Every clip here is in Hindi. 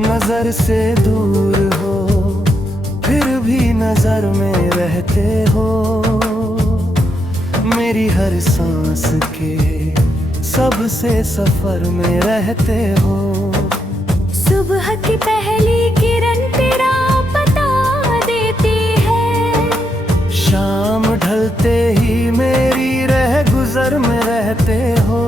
नजर से दूर हो फिर भी नजर में रहते हो। मेरी हर सांस के सबसे सफर में रहते हो। सुबह की पहली किरण तेरा बता देती है। शाम ढलते ही मेरी रह गुजर में रहते हो।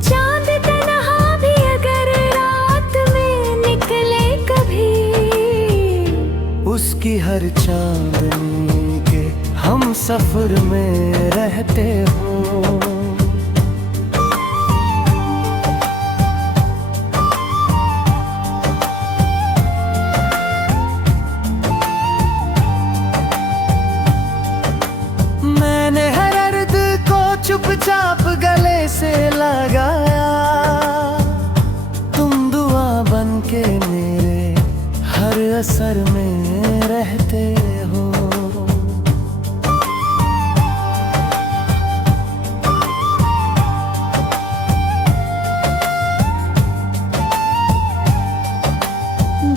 चांद तन्हा भी अगर रात में निकले कभी, उसकी हर चांदनी के हम सफर में रहते हो। मैंने हर अर्द को चुपचाप गले से लगाया। तुम दुआ बन के मेरे हर असर में रहते हो।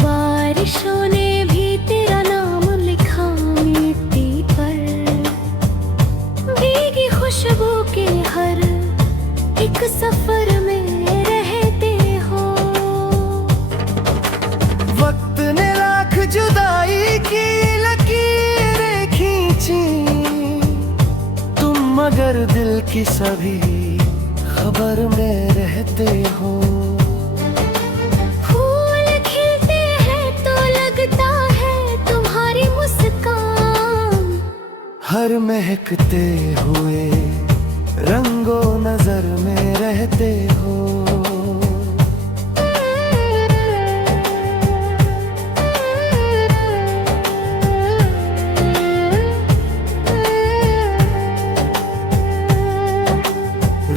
बारिशों ने भी तेरा नाम लिखा मिट्टी पर। भीगी खुशबू के हर एक सफर में रहते हो। वक्त ने लाख जुदाई की लकीरें खींची, तुम मगर दिल की सभी खबर में रहते हो। फूल खिलते हैं तो लगता है तुम्हारी मुस्कान। हर महकते हुए रंगो नजर में रहते हो।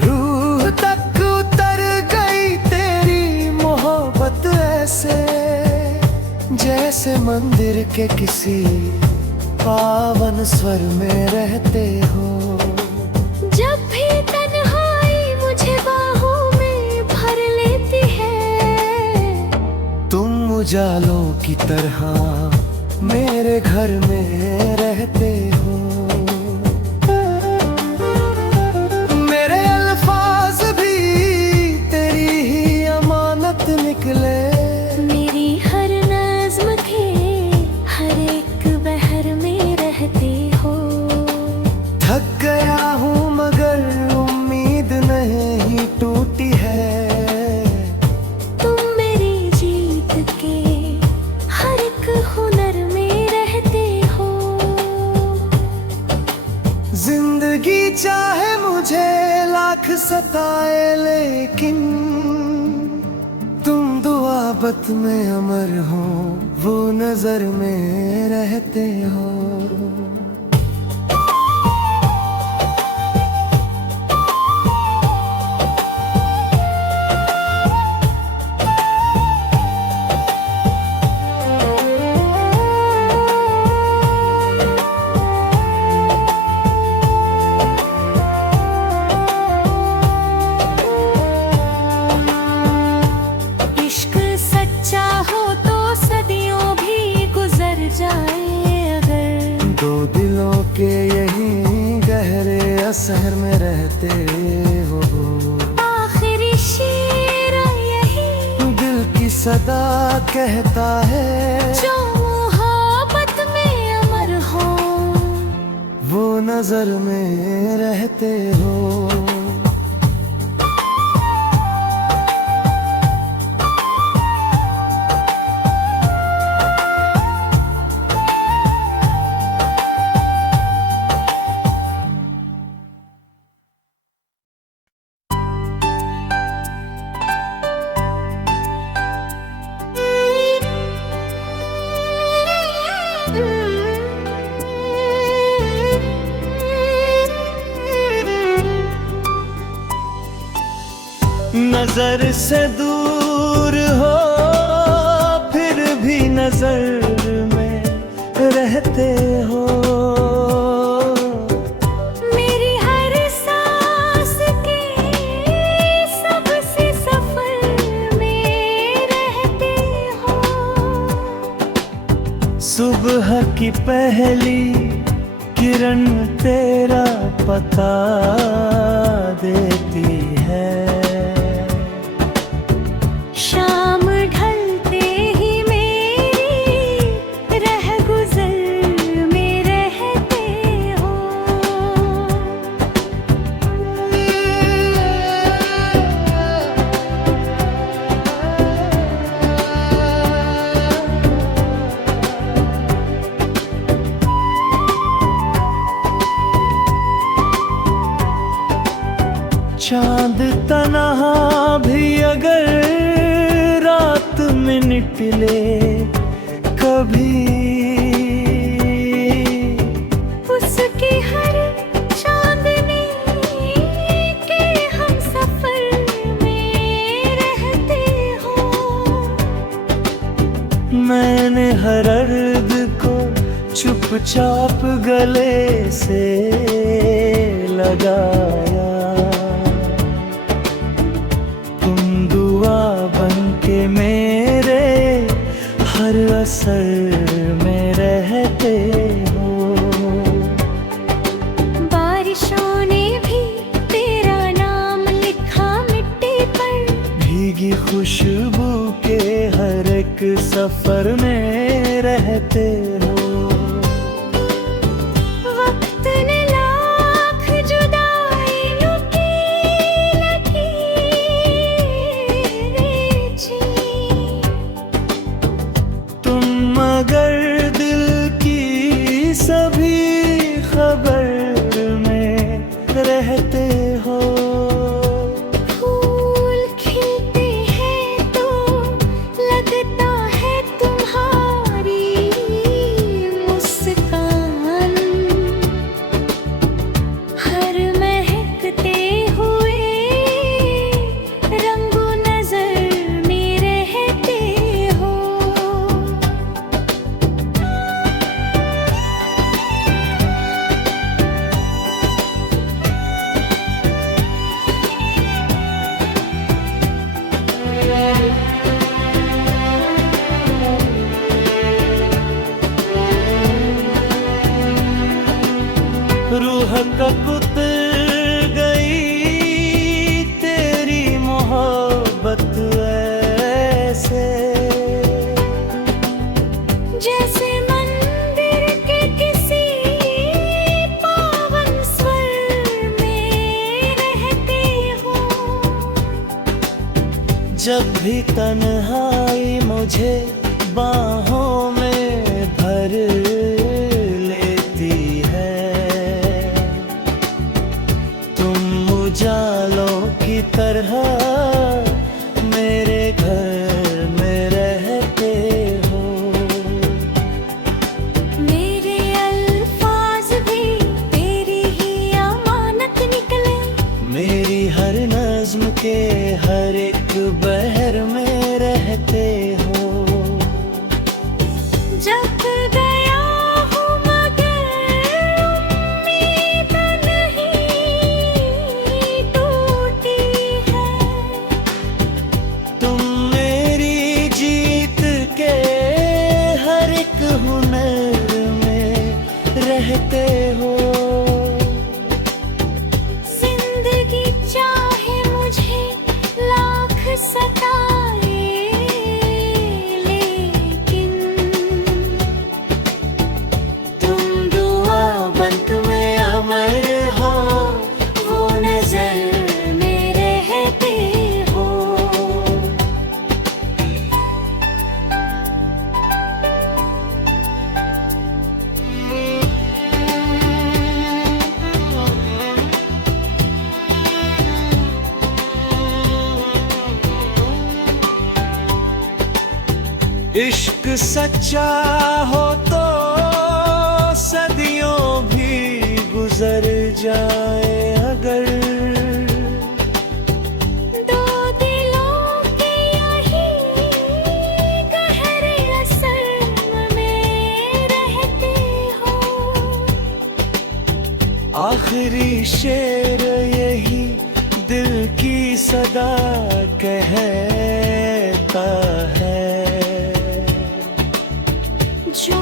रूह तक उतर गई तेरी मोहब्बत ऐसे, जैसे मंदिर के किसी पावन स्वर में रहते हो। जब भी तन्हाई मुझे बाहों में भर लेती है, तुम उजालों की तरह मेरे घर में रहते हो। मेरे अल्फाज भी तेरी ही अमानत निकले। मेरी हर नज़्म के हर एक बहर में रहते हो। थक गया हूँ मगर उम्मीद नहीं टूटी है। तुम मेरी जीत के हर एक हुनर में रहते हो। जिंदगी चाहे मुझे लाख सताए लेकिन तुम दुआबत में अमर हो, वो नजर में रहते हो। इश्क सच्चा हो तो सदियों भी गुजर जाए अगर। दो दिलों के यही गहरे असर में रहते हो। आखिरी शेर यही दिल की सदा कहता है, जो मोहब्बत में अमर हो, वो नजर में रहते हो। नजर से दूर हो फिर भी नजर में रहते हो। मेरी हर सांस के सबसे सफर में रहते सुबह की पहली किरण तेरा पता देती है। शाम ढलते ही मेरी रह गुजर में रहते हो। चांद तन्हा भी अगर रात में निकले कभी, उसकी हर चांदनी के हम सफर में रहते हो। मैंने हर अर्द को चुपचाप गले से लगाया। बनके मेरे हर असर में रहते हो। बारिशों ने भी तेरा नाम लिखा मिट्टी पर, भीगी खुशबू के हर एक सफर में रहते हो। वक्त ने लाख जुदाइयों की मगर दिल की सभी खबर में रहते हो। फूल खिलते हैं तो लगता है तुम्हारी मुस्कान, हर महकते हुए रंगो नजर में रहते हो। रूह कब गई तेरी मोहब्बत ऐसे, जैसे मंदिर के किसी पावन स्वर में रहते हो। जब भी तन्हाई मुझे बाहों में भर लेती है, तुम उजालों की तरह मेरे घर में रहते हो। मेरे अल्फाज भी तेरी ही अमानत निकले, मेरी हर नज्म के हर एक बहर में रहते हो। जब गया हूँ मगर उम्मीद नहीं टूटी है। तुम मेरी जीत के हर एक हुनर में रहते हो। जिंदगी चाहे मुझे लाख सताए, लेकिन तुम दुआ बंद में अमर हो, वो नजर में रहते हो। इश्क सच्चा हो तो सदियों भी गुजर जाए अगर, दो दिलों के यही गहरे असर में रहते हो। आखिरी शेर यही दिल की सदा कहता है। जो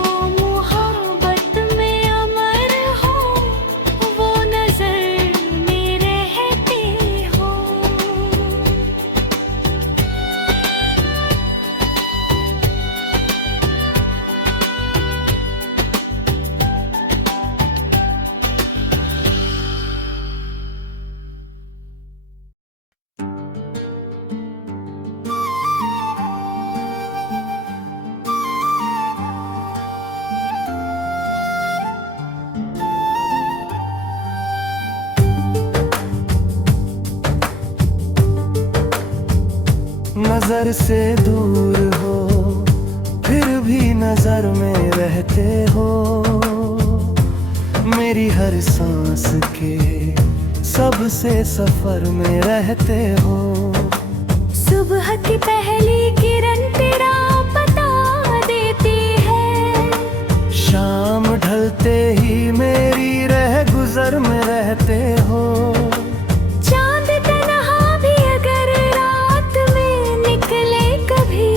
नजर से दूर हो फिर भी नजर में रहते हो। मेरी हर सांस के सबसे सफर में रहते हो। सुबह की पहली किरण तेरा बता देती है, शाम ढलते ही मेरी रह गुजर में रहते हो। चांद तन्हा भी अगर रात में निकले कभी,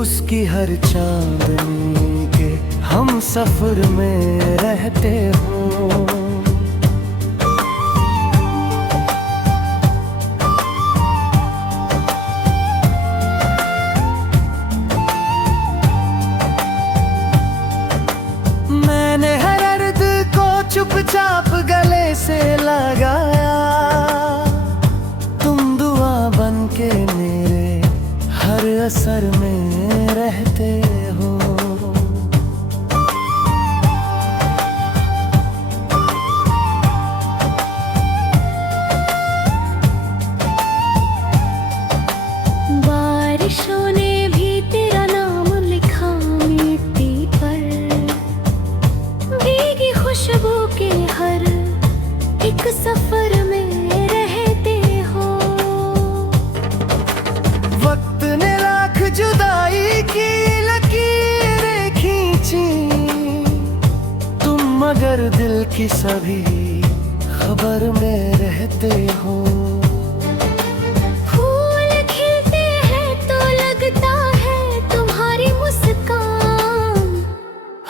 उसकी हर चांदनी के हम सफर में रहते हो। मैंने हर अर्द को चुपचाप गले से लगाया, तुम दुआ बन के मेरे हर असर में रहते हो। बारिशों ने भी तेरा नाम लिखा मिट्टी पर, भीगी खुशबू के हर एक सफर में रहते हो। वक्त ने लाख जुदाई की लकीरें खींची, तुम मगर दिल की सभी खबर में रहते हो। फूल खिलते हैं तो लगता है तुम्हारी मुस्कान,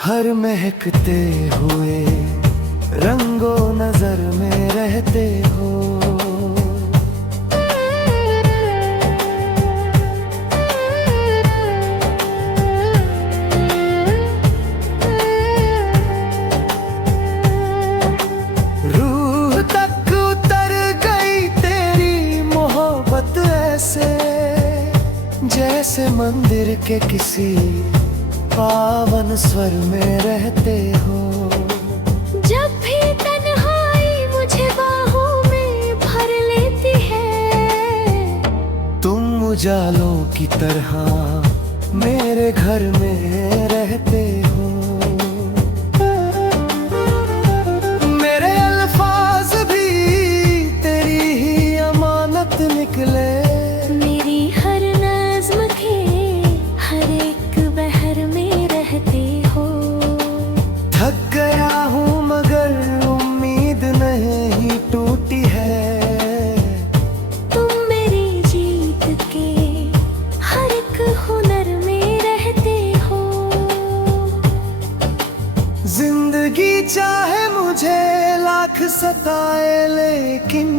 हर महकते हुए रंगो नजर में रहते हो। रूह तक उतर गई तेरी मोहब्बत ऐसे, जैसे मंदिर के किसी पावन स्वर में रहते हो। जब भी तन्हाई मुझे बाहों में भर लेती है, तुम उजालों की तरह मेरे घर में रहते हो। मेरे अल्फाज भी तेरी ही अमानत निकले, मेरी हर नज़्म के हर एक बहर में रहते हो। थक गया हूँ मगर उम्मीद नहीं टूटी है, तुम मेरी जीत के हर एक हुनर में रहते हो। जिंदगी चाहे मुझे लाख सताए लेकिन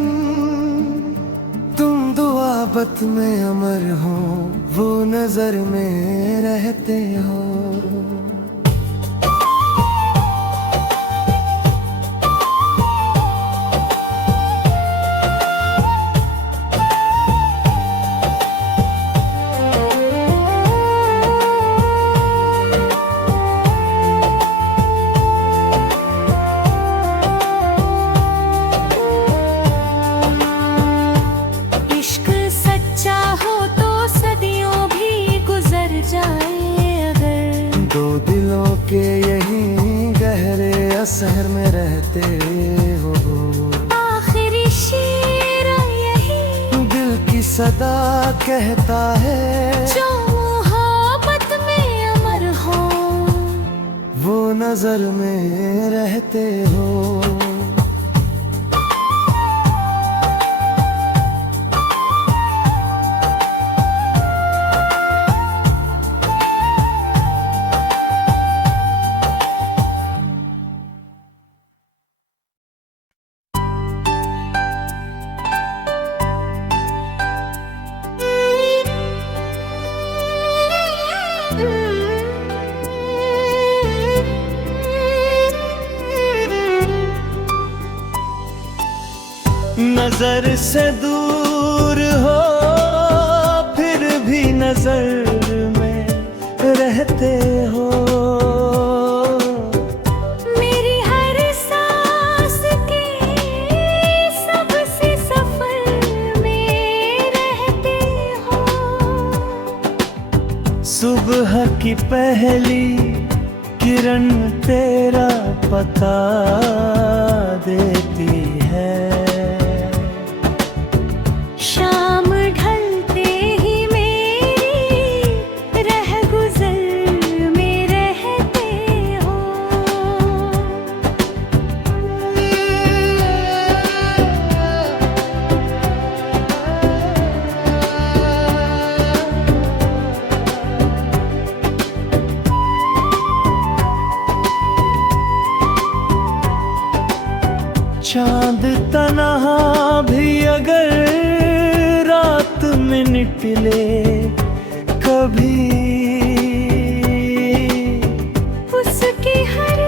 तुम दुआबत में अमर हो, वो नजर में रहते हो। इश्क सच्चा हो तो सदियों भी गुजर जाए अगर, दो दिलों के यही गहरे असर में रहते हो। आखिरी शेर यही दिल की सदा कहता है, जो मोहब्बत में अमर हो, वो नजर में रहते हो। नजर से दूर हो फिर भी नजर में रहते हो। मेरी हर सांस के सबसे सफर में रहते सुबह की पहली किरण तेरा पता देती है। शाम ढलते ही मेरी रह गुजर में रहते हो। चांद तन्हा भी अगर रात में निकले कभी, उसकी हर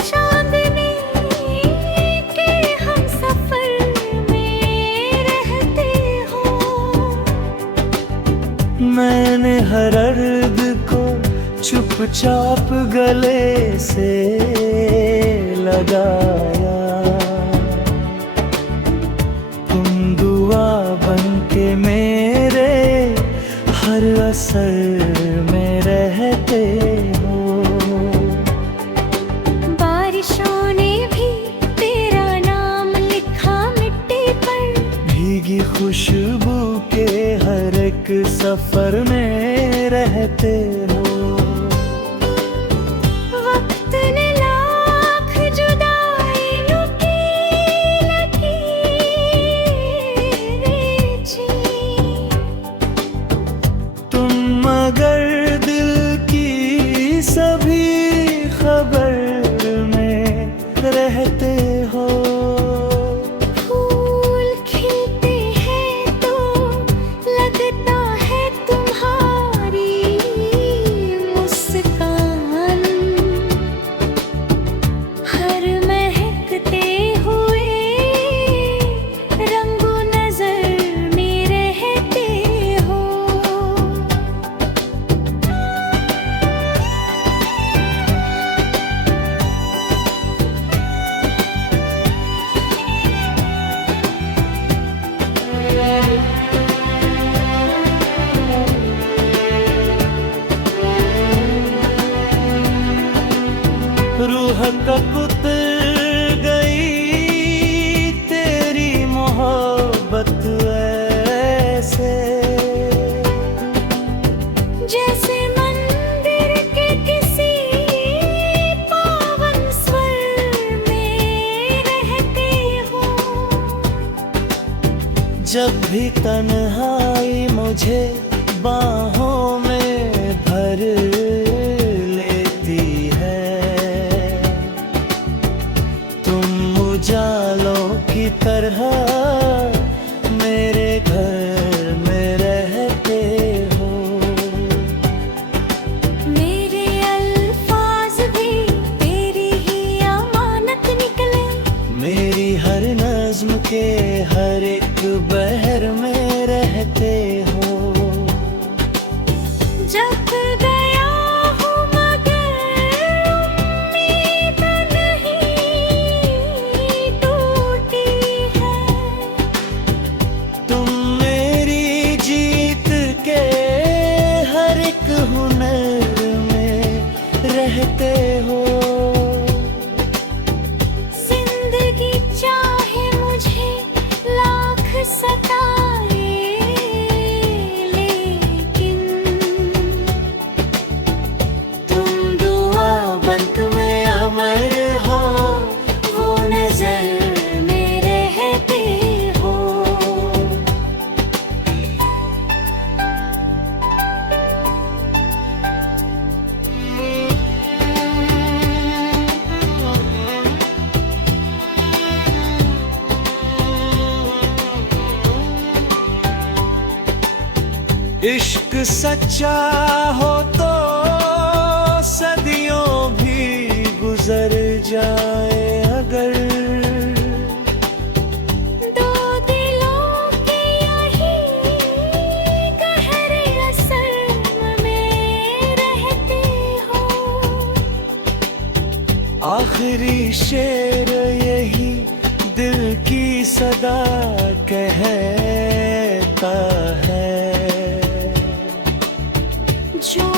चांदनी के हम सफर में रहते हो। मैंने हर अर्द को चुपचाप गले से लगाया। बनके मेरे हर असर में रहते हो। बारिशों ने भी तेरा नाम लिखा मिट्टी पर, भीगी खुशबू के हर एक सफर में रहते हो। वक्त ने लाख जुदाइयों की मगर दिल की सभी खबर में रहते हो। फूल खिलते हैं तो लगता है तुम्हारी मुस्कान, हर महकते हुए रंगो नजर में रहते हो। रूह कब उतर गई तेरी मोहब्बत ऐसे, जैसे मंदिर के किसी पावन स्वर में रहते हो। जब भी तन्हाई मुझे बाहों में भर लेती है, तुम उजालों की तरह मेरे घर में रहते हो। मेरे अल्फाज भी तेरी ही अमानत निकले, मेरी हर नज्म के हर एक बहर में रहते हो। जब गया हूँ मगर उम्मीद नहीं टूटी है। तुम मेरी जीत के हर एक हुनर में रहते हो। जिंदगी चाहे मुझे लाख सताए, लेकिन तुम दुआ बंद में अमर हो, वो नजर में रहते हो। इश्क सच्चा हो तो सदियों भी गुजर जाए अगर, दो दिलों के यही गहरे असर में रहते हो। आखिरी शेर यही दिल की सदा कहता है। जो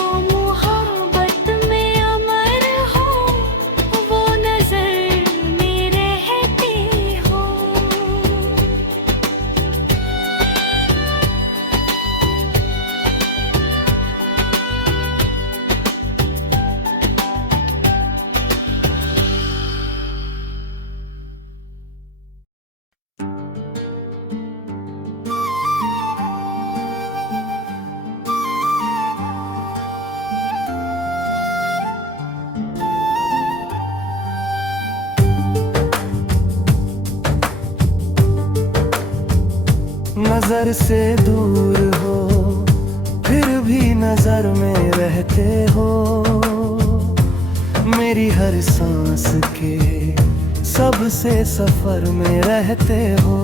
नजर से दूर हो फिर भी नजर में रहते हो। मेरी हर सांस के सबसे सफर में रहते हो।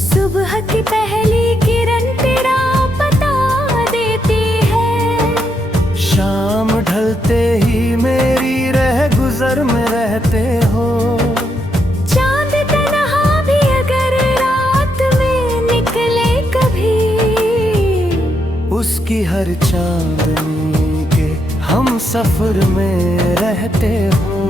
सुबह की पहली किरण तेरा पता देती है, शाम ढलते ही मेरी रह गुजर में रहते हो। चांद तन्हा भी अगर रात में निकले कभी, उसकी हर चांदनी के हम सफर में रहते हो।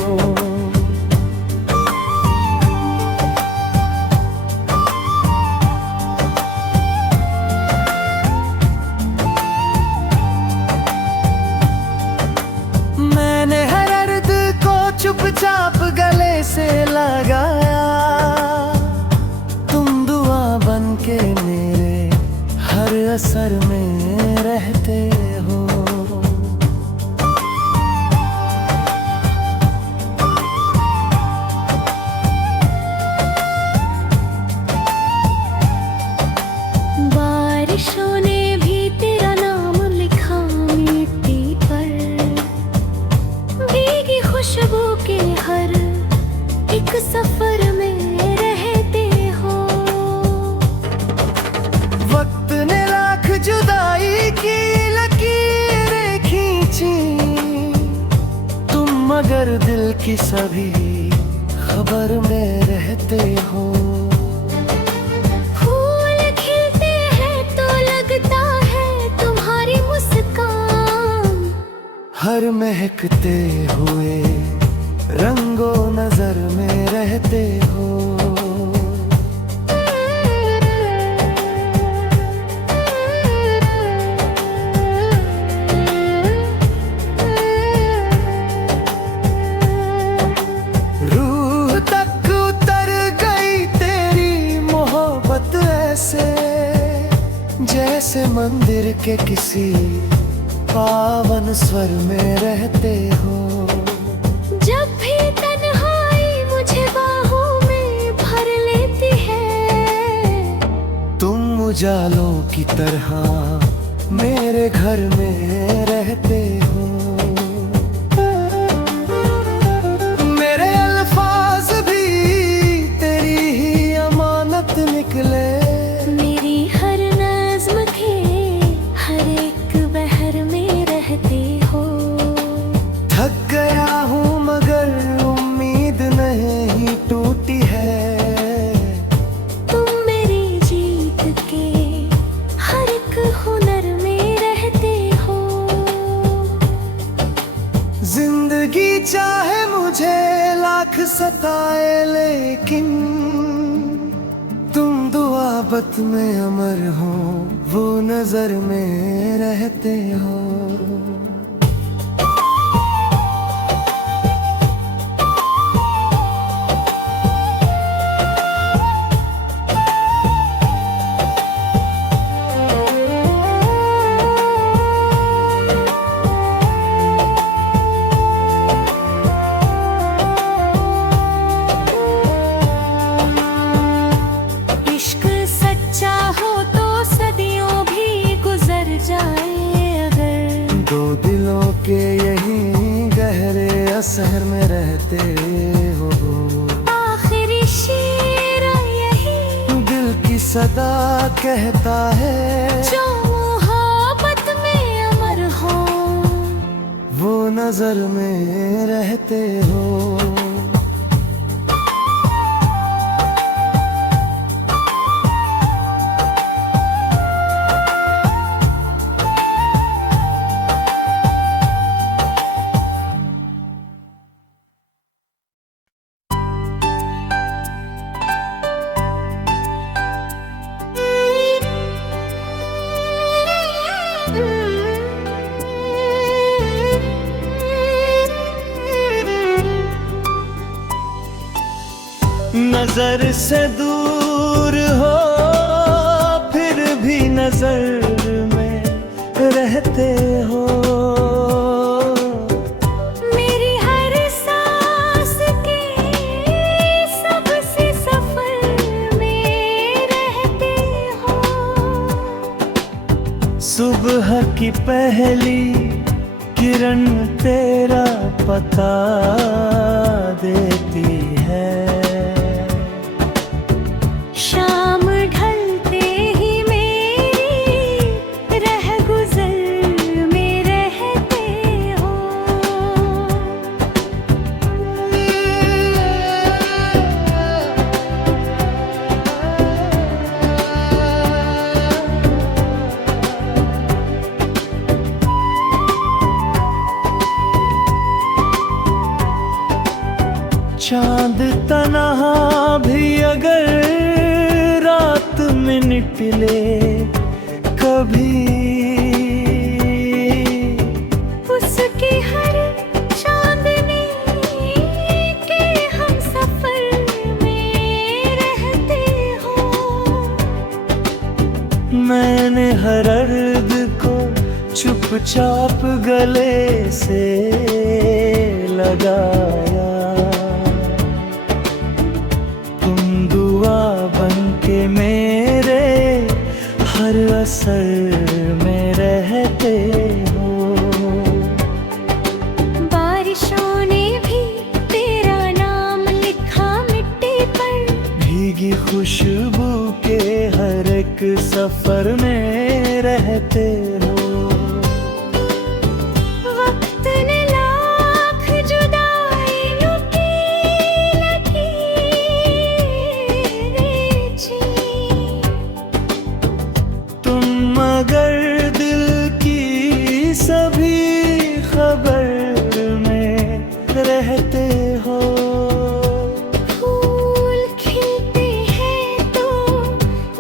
मैंने हर अर्द को चुपचाप गले से लगाया, तुम दुआ बन के मेरे हर असर में रहते हो। बारिशों ने भी तेरा नाम लिखा मिट्टी पर, भीगी खुशबू के हर एक सफर में रहते हो। वक्त ने लाख जुदाई की लकीरें खींची, तुम मगर दिल की सभी खबर में रहते हो। फूल खिलते हैं तो लगता है तुम्हारी मुस्कान, हर महकते हुए रंगों नजर में रहते हो। रूह तक उतर गई तेरी मोहब्बत ऐसे, जैसे मंदिर के किसी पावन स्वर में रहते हो। जब भी तन्हाई मुझे बाहों में भर लेती है, तुम उजालों की तरह मेरे घर में रहते हो। मेरे अल्फाज भी तेरी ही अमानत निकले, मेरी हर नज़्म के हर एक बहर में रहते हो। थक गया हूँ मगर उम्मीद नहीं टूटी है, तुम मेरी जीत के हर एक हुनर में रहते हो। जिंदगी चाहे मुझे लाख सताए लेकिन तुम दुआबत में अमर हो, वो नजर में रहते हो। इश्क सच्चा हो तो सदियों भी गुजर जाए अगर, दो दिलों के यही गहरे असर में रहते हो। आखिरी शेर यही दिल की सदा कहता है, जो मोहब्बत में अमर हो, वो नजर में रहते हो। नजर से दूर हो फिर भी नजर में रहते हो। मेरी हर सांस के सबसे सफर में रहते हो। सुबह की पहली किरण तेरा पता देती है। शाम ढलते ही मेरी रह गुजर में रहते हो। चांद तन्हा भी अगर रात में निकले कभी, उसकी हर चांदनी के हम सफर में रहते हो। मैंने हर अर्द को चुपचाप गले से लगाया। बनके मेरे हर असर में रहते हो। बारिशों ने भी तेरा नाम लिखा मिट्टी पर, भीगी खुशबू के हर एक सफर में रहते हो। वक्त ने लाख जुदाइयों की मगर दिल की सभी खबर में रहते हो। फूल खिलते हैं तो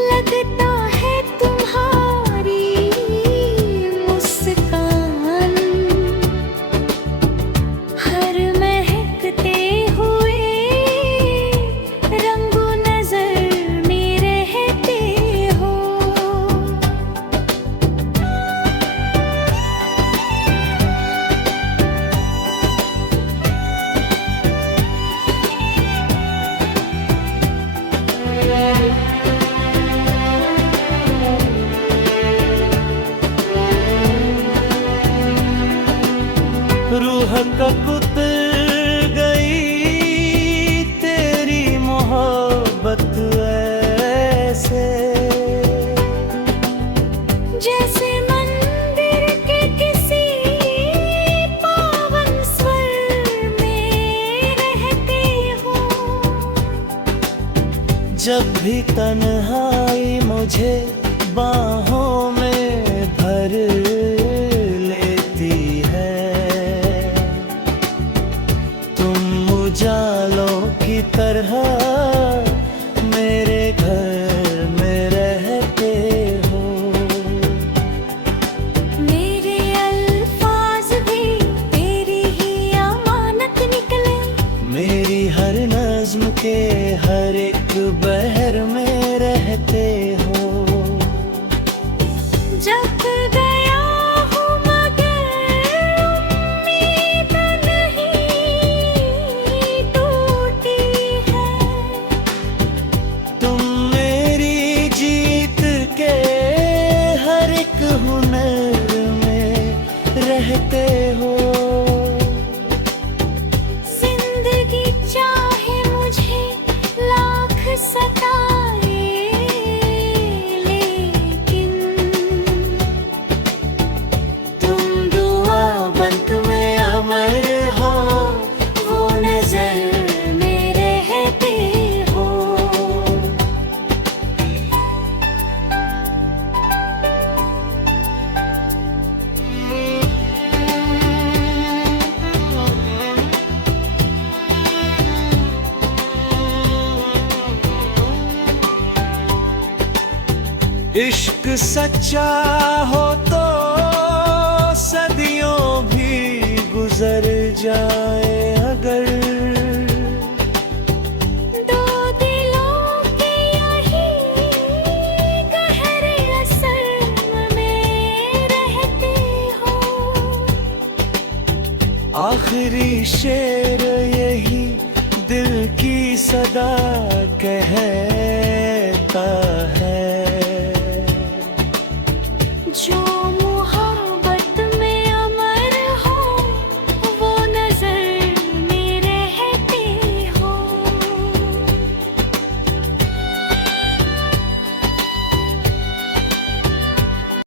लगता है तुम्हारी मुस्कान, हर महकते हुए रंगो नजर में रहते हो। रूह कब गई तेरी मोहब्बत ऐसे, जैसे मंदिर के किसी पावन स्वर में रहते हो। जब भी तन्हाई मुझे बाहों में भर लेती है, तुम उजालों की तरह मेरे घर में रहते हो। मेरे अल्फाज भी तेरी ही अमानत निकले, मेरी हर नज्म के हर एक बहर में रहते हो। जब गया हूँ मगर उम्मीद नहीं टूटी है। तुम मेरी जीत के हर एक हुनर में रहते हो। जिंदगी चाहे मुझे लाख सताए, लेकिन तुम दुआ बन तुम्हें अमर हो, वो नजर में रहते हो। इश्क सच्चा हो तो सदियों भी गुजर जाए अगर, दो दिलों के यही गहरे असर में रहते हो। आखिरी शेर यही दिल की सदा कहता है। जो